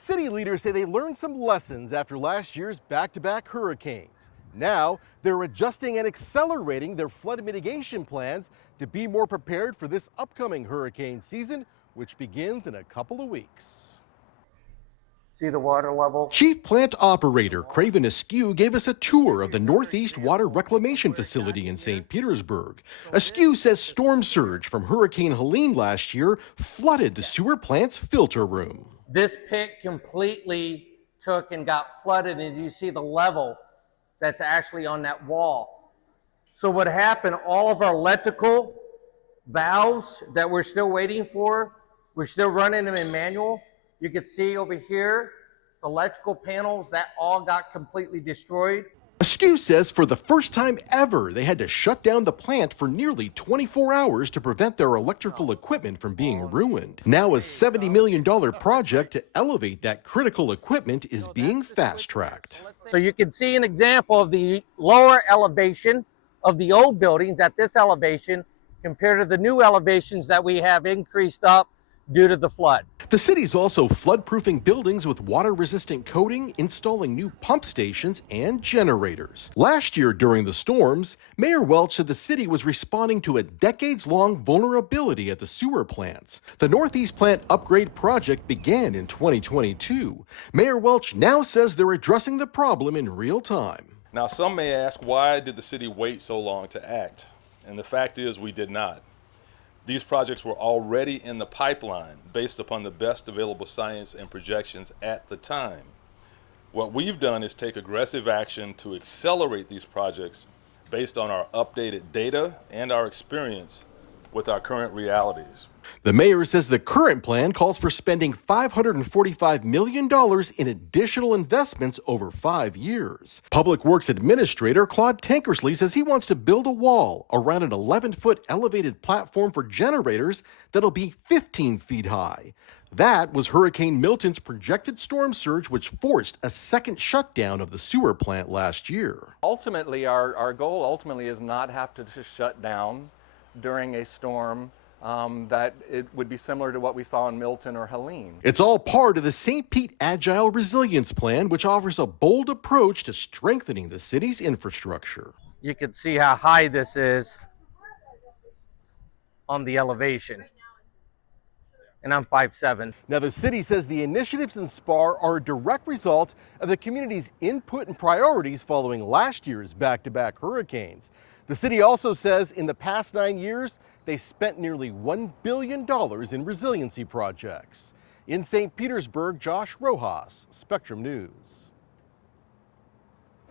City leaders say they learned some lessons after last year's back-to-back hurricanes. Now, they're adjusting and accelerating their flood mitigation plans to be more prepared for this upcoming hurricane season, which begins in a couple of weeks. See the water level? Chief Plant Operator Craven Askew gave us a tour of the Northeast Water Reclamation Facility in St. Petersburg. Askew says storm surge from Hurricane Helene last year flooded the sewer plant's filter room. This pit completely took and got flooded, and you see the level that's actually on that wall. So what happened, all of our electrical valves that we're still waiting for, we're still running them in manual. You can see over here, the electrical panels, that all got completely destroyed. Askew says for the first time ever, they had to shut down the plant for nearly 24 hours to prevent their electrical equipment from being ruined. Now a $70 million project to elevate that critical equipment is being fast-tracked. So you can see an example of the lower elevation of the old buildings at this elevation compared to the new elevations that we have increased up due to the flood. The city's also flood-proofing buildings with water-resistant coating, installing new pump stations and generators. Last year during the storms, Mayor Welch said the city was responding to a decades-long vulnerability at the sewer plants. The Northeast Plant Upgrade Project began in 2022. Mayor Welch now says they're addressing the problem in real time. Now, some may ask, why did the city wait so long to act? And the fact is, we did not. These projects were already in the pipeline based upon the best available science and projections at the time. What we've done is take aggressive action to accelerate these projects based on our updated data and our experience with our current realities. The mayor says the current plan calls for spending $545 million in additional investments over 5 years. Public Works Administrator Claude Tankersley says he wants to build a wall around an 11-foot elevated platform for generators that'll be 15 feet high. That was Hurricane Milton's projected storm surge, which forced a second shutdown of the sewer plant last year. Ultimately, our goal is not have to just shut down during a storm that it would be similar to what we saw in Milton or Helene. It's all part of the St. Pete Agile Resilience Plan, which offers a bold approach to strengthening the city's infrastructure. You can see how high this is on the elevation. And I'm 5'7". Now, the city says the initiatives in SPAR are a direct result of the community's input and priorities following last year's back-to-back hurricanes. The city also says in the past 9 years, they spent nearly $1 billion in resiliency projects. In St. Petersburg, Josh Rojas, Spectrum News.